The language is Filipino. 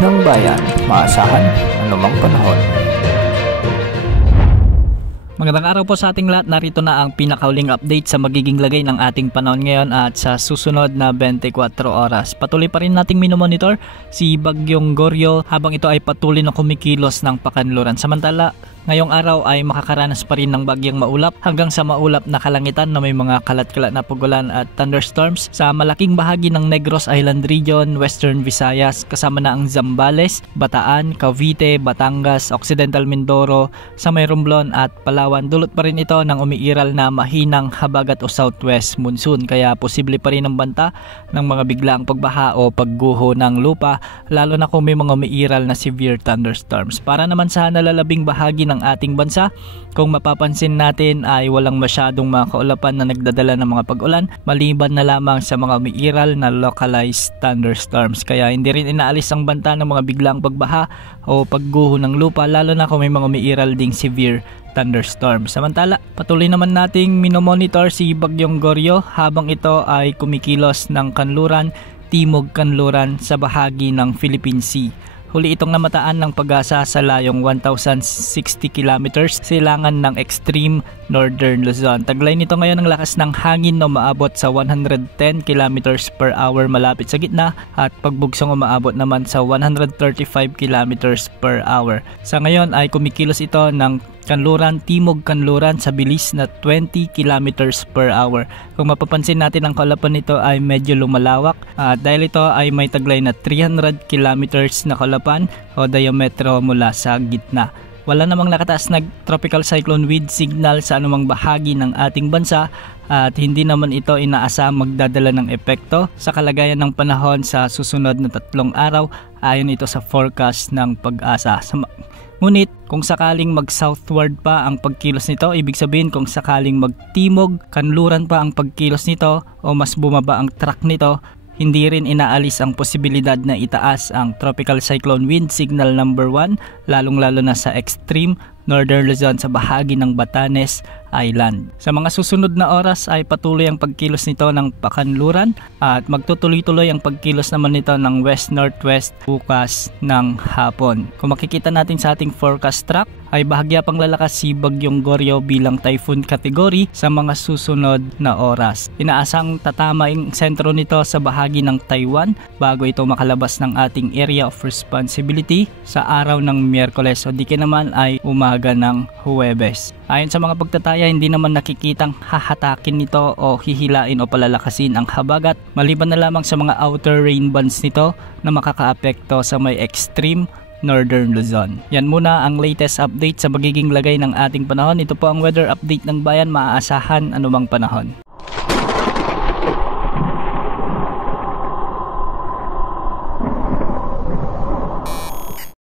ng bayan, maasahan anumang panahon. Magandang araw po sa ating lahat. Narito na ang pinakahuling update sa magiging lagay ng ating panahon ngayon at sa susunod na 24 oras. Patuloy pa rin nating minomonitor si Bagyong Goryo habang ito ay patuloy na kumikilos ng pakanluran. Samantala, ngayong araw ay makakaranas pa rin ng bagyang maulap hanggang sa maulap na kalangitan na may mga kalat-kalat na pugulan at thunderstorms sa malaking bahagi ng Negros Island Region, Western Visayas, kasama na ang Zambales, Bataan, Cavite, Batangas, Occidental Mindoro, sa may Romblon at Palawan. Dulot pa rin ito ng umiiral na mahinang habagat o southwest monsoon, kaya posible pa rin ang banta ng mga biglaang pagbaha o pagguho ng lupa, lalo na kung may mga umiiral na severe thunderstorms. Para naman sa nalalabing bahagi ng ating bansa, kung mapapansin natin ay walang masyadong mga kaulapan na nagdadala ng mga pag-ulan maliban na lamang sa mga umiiral na localized thunderstorms, kaya hindi rin inaalis ang banta ng mga biglaang pagbaha o pagguho ng lupa, lalo na kung may mga umiiral ding severe thunderstorms. Samantala, patuloy naman nating minomonitor si Bagyong Goryo habang ito ay kumikilos ng kanluran, timog kanluran sa bahagi ng Philippine Sea. Huli itong namataan ng Pag-asa sa layong 1,060 kilometers silangan ng extreme northern Luzon. Taglay nito ngayon ang lakas ng hangin na umaabot sa 110 kilometers per hour malapit sa gitna at pagbugsong umaabot naman sa 135 kilometers per hour. Sa ngayon ay kumikilos ito ng kanluran, timog kanluran sa bilis na 20 kilometers per hour. Kung mapapansin natin, ang kaulapan nito ay medyo lumalawak dahil ito ay may taglay na 300 kilometers na kaulapan o diametro mula sa gitna. Wala namang nakataas na tropical cyclone with signal sa anumang bahagi ng ating bansa at hindi naman ito inaasahang magdadala ng epekto sa kalagayan ng panahon sa susunod na 3 araw ayon ito sa forecast ng Pag-asa. Ngunit kung sakaling mag-southward pa ang pagkilos nito, ibig sabihin kung sakaling magtimog, kanluran pa ang pagkilos nito o mas bumaba ang track nito, hindi rin inaalis ang posibilidad na itaas ang tropical cyclone wind signal number 1, lalong-lalo na sa extreme northern Luzon sa bahagi ng Batanes Island. Sa mga susunod na oras ay patuloy ang pagkilos nito ng pakanluran at magtutuloy-tuloy ang pagkilos naman nito ng west-northwest bukas ng hapon. Kung makikita natin sa ating forecast track, ay bahagya pang lalakas si Bagyong Goryo bilang typhoon category sa mga susunod na oras. Inaasang tatama ang sentro nito sa bahagi ng Taiwan bago ito makalabas ng ating area of responsibility sa araw ng Miyerkules o di naman ay umaga ng Huwebes. Ayon sa mga pagtataya, hindi naman nakikitang hahatakin nito o hihilain o palalakasin ang habagat maliban na lamang sa mga outer rain bands nito na makakaapekto sa may extreme northern Luzon. Yan muna ang latest update sa magiging lagay ng ating panahon. Ito po ang weather update ng bayan, maaasahan anumang panahon.